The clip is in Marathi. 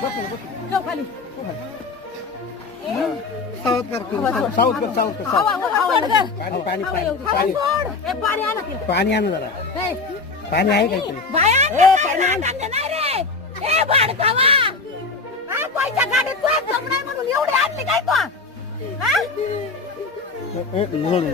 ठेव खाली. सावध कर हवा सोड गं. पाणी हवा सोड. ए, पाणी आणा की. पाणी आण जरा ए, पाणी आहे काहीतरी बाया, पाणी नाही रे. ए, भाडकावा. हा, कोयच्या गाडीत तू एकदम नाही म्हणून एवढी आणली काय तू? हा? हो